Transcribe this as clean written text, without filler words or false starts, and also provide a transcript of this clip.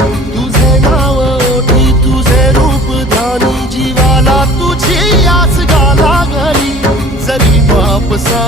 तुझे नाव ओठी तुझे रूप ध्यानी जीवाला तुझी आस गाला घरी जरी बाप सा